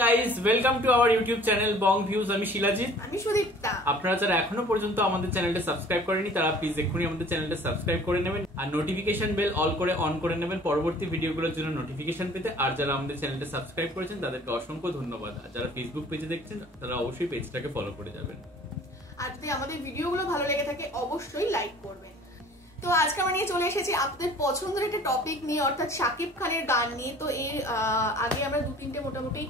Guys, welcome to our YouTube channel Bong views. আমি শিলাজিৎ, আমি সুদীপ্তা। আপনারা যারা এখনো পর্যন্ত আমাদের চ্যানেলটা সাবস্ক্রাইব করেনি তারা প্লিজ এক্ষুনি আমাদের চ্যানেলটা সাবস্ক্রাইব করে নেবেন আর নোটিফিকেশন বেল অল করে অন করে নেবেন পরবর্তী ভিডিওগুলোর জন্য নোটিফিকেশন পেতে। আর যারা আমাদের চ্যানেলটা সাবস্ক্রাইব করেছেন তাদেরকে অসংখ্য ধন্যবাদ। আর যারা ফেসবুক পেজে দেখছেন তারা অবশ্যই পেজটাকে ফলো করে যাবেন। আর যদি আমাদের ভিডিওগুলো ভালো লেগে থাকে অবশ্যই লাইক করবেন। তো আজকে আমরা নিয়ে চলে এসেছি আপনাদের পছন্দের একটা টপিক নিয়ে, অর্থাৎ শাকিব খানের গান নিয়ে। তো এর আগে আমরা দু তিনটে মোটামুটি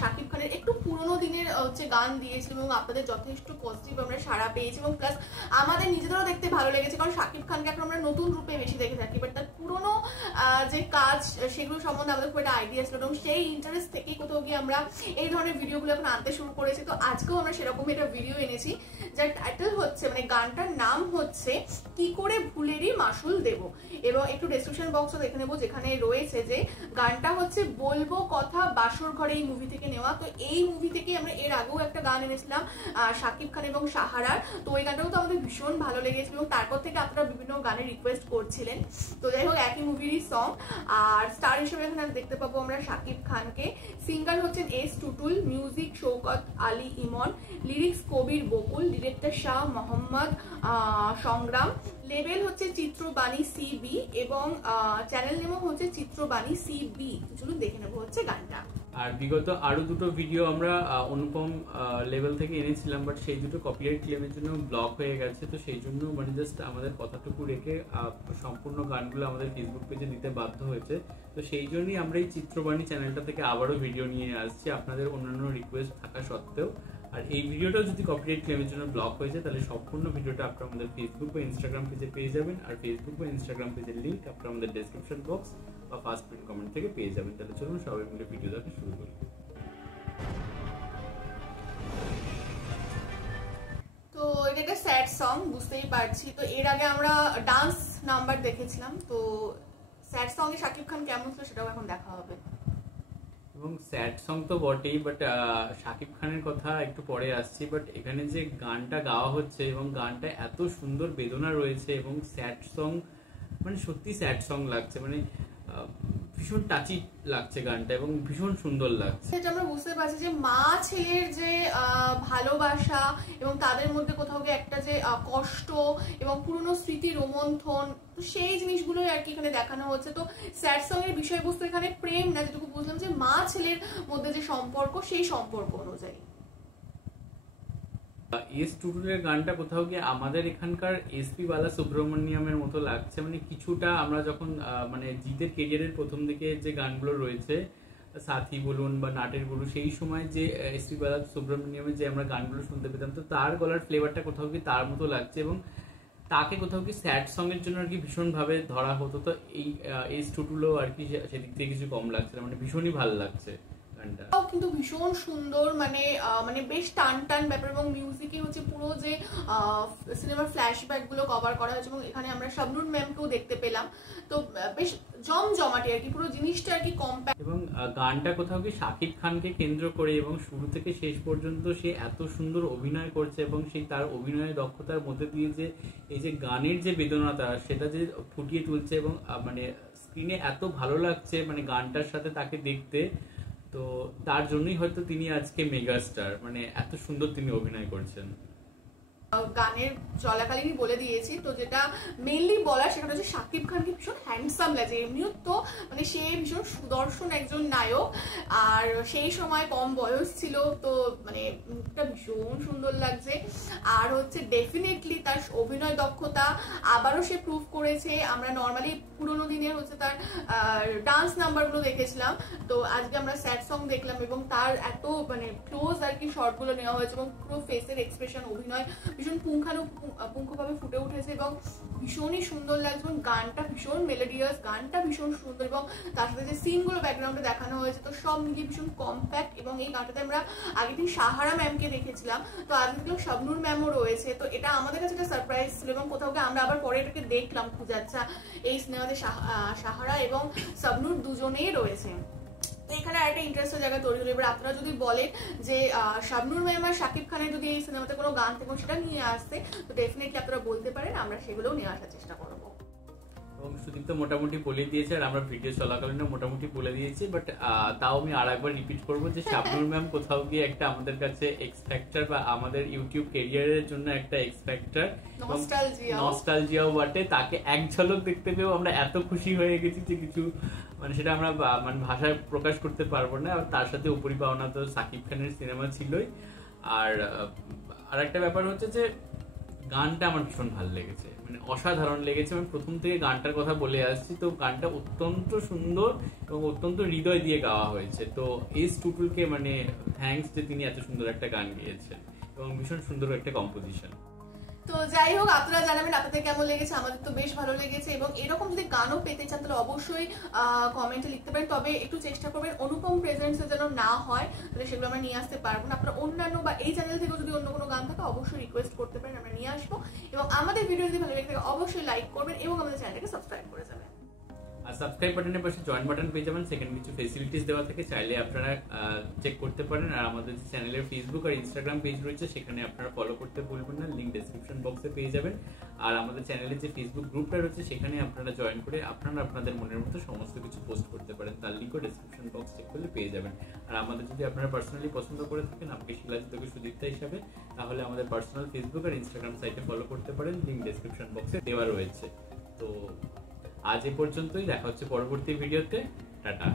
শাকিব খানের একটু পুরোনো দিনের গান দিয়েছিলাম এবং আপনাদের যথেষ্ট পজিটিভ আমরা সাড়া পেয়েছি এবং প্লাস আমাদের নিজেদেরও দেখতে ভালো লেগেছে, কারণ শাকিব খানকে এখন আমরা নতুন রূপে বেশি দেখে থাকি, বাট তার পুরোনো যে কাজ সেগুলো সম্বন্ধে আমাদের খুব একটা আইডিয়া ছিল এবং সেই ইন্টারেস্ট থেকেই কোথাও গিয়ে আমরা এই ধরনের ভিডিওগুলো এখন আনতে শুরু করেছি। তো আজকেও আমরা সেরকমই একটা ভিডিও এনেছি যার টাইটেল হচ্ছে, মানে গানটার নাম হচ্ছে কি করে ভুলেরই মাসুল দেব। এবং একটু ডেসক্রিপশন বক্সও দেখে নেবো, যেখানে রয়েছে যে গানটা হচ্ছে বলবো কথা বাসর ঘরে, এই মুভি থেকে নেওয়া। তো এই মুভি থেকে আমরা এর আগেও একটা গান এনেছিলাম শাকিব খান এবং সাহারার, তো ওই গানটাও তো আমাদের ভীষণ ভালো লেগেছিল এবং তারপর থেকে আপনারা বিভিন্ন গানের রিকোয়েস্ট করছিলেন। তো যাই হোক, একই মুভিরই সং। আর স্টার হিসেবে এখানে দেখতে পাবো আমরা শাকিব খানকে। সিঙ্গার হচ্ছেন এস টুটুল, মিউজিক শৌকত আলী ইমন, লিরিক্স কবির বকুল, ডিরেক্টর শাহ মোহাম্মদ সংগ্রাম, লেবেল হচ্ছে চিত্রবাণী সিবি এবং চ্যানেল নেমও হচ্ছে চিত্রবাণী সিবি। চলুন দেখে নেবো হচ্ছে গানটা। আর বিগত আরো দুটো ভিডিও আমরা অনুপম লেভেল থেকে এনেছিলাম, বাট সেই দুটো কপিরাইট ক্লেমের জন্য ব্লক হয়ে গেছে। তো সেই জন্য মানে জাস্ট আমাদের কথাটুকু রেখে সম্পূর্ণ গানগুলো আমাদের ফেসবুক পেজে দিতে বাধ্য হয়েছে। তো সেই জন্যই আমরা এই চিত্রবাণী চ্যানেলটা থেকে আবারও ভিডিও নিয়ে আসছি আপনাদের অন্যান্য রিকোয়েস্ট থাকা সত্ত্বেও। আর এই ভিডিওটাও যদি কপিরাইট ক্লেমের জন্য ব্লক হয়েছে তাহলে সম্পূর্ণ ভিডিওটা আপনারা আমাদের ফেসবুক বা ইনস্টাগ্রাম পেজে পেয়ে যাবেন। আর ফেসবুক বা ইনস্টাগ্রাম পেজের লিঙ্ক আপনারা আমাদের ডেসক্রিপশন বক্স বা ফার্স্ট পিন কমেন্ট থেকে পেয়ে যাবেন। তাহলে চলুন সবাই মিলে ভিডিও দেখা শুরু করি। তো এটা একটা স্যাড সং, বুঝতেই পারছি। তো এর আগে আমরা ডান্স নাম্বার দেখেছিলাম, তো স্যাড সং এ শাকিব খান কেমন ছিল সেটাও এখন দেখা হবে। এবং স্যাড সং তো বটেই, বাট শাকিব খানের কথা একটু পরে আসছি। বাট এখানে যে গানটা গাওয়া হচ্ছে এবং গানটা এত সুন্দর বেদনা রয়েছে এবং স্যাড সং, মানে সত্যি স্যাড সং লাগছে, মানে ভীষণ টাচি লাগছে গানটা এবং ভীষণ সুন্দর লাগছে। সেটা আমরা বুঝতে পারছি যে মা ছেলের যে ভালোবাসা এবং তাদের মধ্যে কোথাও গিয়ে একটা যে কষ্ট এবং পুরনো স্মৃতি রোমন্থন, তো সেই জিনিসগুলোই আর কি এখানে দেখানো হচ্ছে। তো স্যাড সং এর বিষয়বস্তু এখানে প্রেম না, যেটুকু বুঝলাম যে মা ছেলের মধ্যে যে সম্পর্ক, সেই সম্পর্ক অনুযায়ী। এস টুটুলের গানটা কোথাও গিয়ে আমাদের এখানকার এসপি বালা সুব্রমণিয়ামের মতো লাগছে, মানে কিছুটা আমরা যখন মানে জিতের কেরিয়ারের প্রথম দিকে যে গানগুলো রয়েছে, সাথী বলুন বা নাটের গুরু, সেই সময় যে এসপি বালা সুব্রমণিয়ামের যে আমরা গানগুলো শুনতে পেতাম, তো তার গলার ফ্লেভারটা কোথাও গিয়ে তার মতো লাগছে এবং তাকে কোথাও কি স্যাড সং এর জন্য আর কি ভীষণ ভাবে ধরা হতো। তো এই এস টুটুলও আর কি সেদিক থেকে কিছু কম লাগছে না, মানে ভীষণই ভালো লাগছে। কিন্তু ভীষণ সুন্দর, মানে মানে বেশ টান টান ব্যাপার এবং মিউজিকে হচ্ছে পুরো যে সিনেমার ফ্ল্যাশব্যাক গুলো কভার করা হয়েছে এবং এখানে আমরা শাবনুর ম্যামকেও দেখতে পেলাম। তো বেশ জমজমাটি আর কি পুরো জিনিসটা আর কি কম্প্যাক্ট। এবং গানটা কোথাও কি শাকিব খানকে কেন্দ্র করে এবং শুরু থেকে শেষ পর্যন্ত সে এত সুন্দর অভিনয় করছে এবং সেই তার অভিনয়ের দক্ষতার মধ্যে দিয়ে যে এই যে গানের যে বেদনাটা সেটা যে ফুটিয়ে তুলছে এবং মানে স্ক্রিনে এত ভালো লাগছে মানে গানটার সাথে তাকে দেখতে। তো তার জন্যই হয়তো তিনি আজকে মেগাস্টার, মানে এত সুন্দর তিনি অভিনয় করছেন। গানের চলাকালীনই বলে দিয়েছি, তো যেটা মেইনলি বলার সেটা হচ্ছে শাকিব খানকে ভীষণ হ্যান্ডসাম লাগছে। এমনিও তো মানে সে ভীষণ সুদর্শন একজন নায়ক, আর সেই সময় কম বয়স ছিল, তো মানে মুখটা ভীষণ সুন্দর লাগছে। আর হচ্ছে ডেফিনেটলি তার অভিনয় দক্ষতা আবারও সে প্রুভ করেছে। আমরা নর্মালি পুরোনো দিনের হচ্ছে তার ডান্স নাম্বারগুলো দেখেছিলাম, তো আজকে আমরা স্যাড সং দেখলাম এবং তার এত মানে ক্লোজ আর কি শর্টগুলো নেওয়া হয়েছে এবং পুরো ফেসের এক্সপ্রেশন, অভিনয় ভীষণ পুঙ্খানুপুঙ্খভাবে ফুটে উঠেছে এবং ভীষণই সুন্দর লাগছে এবং গানটা ভীষণ মেলোডিয়াস, গানটা ভীষণ সুন্দর এবং তার সাথে যে সিনগুলো ব্যাকগ্রাউন্ডে দেখানো হয়েছে, তো সব মিলিয়ে ভীষণ কম্প্যাক্ট। এবং এই গানটাতে আমরা আগের দিন সাহারা ম্যামকে দেখেছিলাম, তো আজকে দেখলাম শাবনুর ম্যামও রয়েছে। তো এটা আমাদের কাছে একটা সারপ্রাইজ ছিল এবং কোথাও গিয়ে আমরা আবার পরে এটাকে দেখলাম খুঁজাচ্ছা এই সিনেমাতে সাহারা এবং শাবনুর দুজনেই রয়েছে। তো এখানে আরেকটা ইন্টারেস্টের জায়গা তৈরি হলো। এবার আপনারা যদি বলেন যে শাবনুর ম্যাম আর শাকিব খানের যদি এই সিনেমাতে কোনো গান থেকে সেটা নিয়ে আসতে, তো ডেফিনেটলি আপনারা বলতে পারেন, আমরা সেগুলোও নিয়ে আসার চেষ্টা করবো। এবং সুদীপ তো মোটামুটি বলে দিয়েছে, আর আমরা ভিডিও চলাকালীন মোটামুটি বলে দিয়েছি, বাট তাও আমি আর একবার রিপিট করবো যে শাবনূর ম্যাম কোথাও গিয়ে একটা আমাদের কাছে এক্স ফ্যাক্টর, বা আমাদের ইউটিউব ক্যারিয়ারের জন্য একটা এক্স ফ্যাক্টর, নস্টালজিয়াও বটে। তাকে এক ঝলক দেখতে পেয়েও আমরা এত খুশি হয়ে গেছি যে কিছু মানে সেটা আমরা মানে ভাষায় প্রকাশ করতে পারবো না। আর তার সাথে উপরি পাওনা তো সাকিব খানের সিনেমা ছিলই। আর একটা ব্যাপার হচ্ছে যে গানটা আমার ভীষণ ভালো লেগেছে, মানে অসাধারণ লেগেছে। আমি প্রথম থেকে গানটার কথা বলে আসছি, তো গানটা অত্যন্ত সুন্দর এবং অত্যন্ত হৃদয় দিয়ে গাওয়া হয়েছে। তো এস টুটুলকে মানে থ্যাঙ্কস যে তিনি এত সুন্দর একটা গান গেয়েছেন এবং ভীষণ সুন্দর একটা কম্পোজিশন। তো যাই হোক, আপনারা জানাবেন আপনাদের কেমন লেগেছে। আমাদের তো বেশ ভালো লেগেছে, এবং এরকম যদি গানও পেতে চান তাহলে অবশ্যই কমেন্টে লিখতে পারেন। তবে একটু চেষ্টা করবেন অনুপম প্রেজেন্সে যেন না হয়, তাহলে সেগুলো আমরা নিয়ে আসতে পারবো না। আপনারা অন্যান্য বা এই চ্যানেল থেকেও যদি অন্য কোনো গান থাকে অবশ্যই রিকোয়েস্ট করতে পারেন, আমরা নিয়ে আসবো। এবং আমাদের ভিডিও যদি ভালো লেগে থাকে অবশ্যই লাইক করবেন এবং আমাদের চ্যানেলটাকে সাবস্ক্রাইব করে যাবেন। আর সাবস্ক্রাইব বাটনের পাশে জয়েন বাটন পেয়ে যাবেন, সেখানে কিছু ফেসিলিটিস দেওয়া থাকে, চাইলে আপনারা চেক করতে পারেন। আর আমাদের যে চ্যানেলের ফেসবুক আর ইনস্টাগ্রাম পেজ রয়েছে সেখানে আপনারা ফলো করতে ভুলবেন না, লিঙ্ক ডেসক্রিপশন বক্সে পেয়ে যাবেন। আর আমাদের চ্যানেলের যে ফেসবুক গ্রুপটা রয়েছে সেখানে আপনারা জয়েন করে আপনারা আপনাদের মনের মতো সমস্ত কিছু পোস্ট করতে পারেন, তার লিঙ্কও ডেসক্রিপশন বক্স চেক করলে পেয়ে যাবেন। আর আমাদের যদি আপনারা পার্সোনালি পছন্দ করে থাকেন আমাকে শিলাজিৎ সুদীপ্তা হিসাবে, তাহলে আমাদের পার্সোনাল ফেসবুক আর ইনস্টাগ্রাম সাইটে ফলো করতে পারেন, লিঙ্ক ডেসক্রিপশন বক্সে দেওয়া রয়েছে। তো আজ এ পর্যন্তই, দেখা হচ্ছে পরবর্তী ভিডিওতে। টাটা।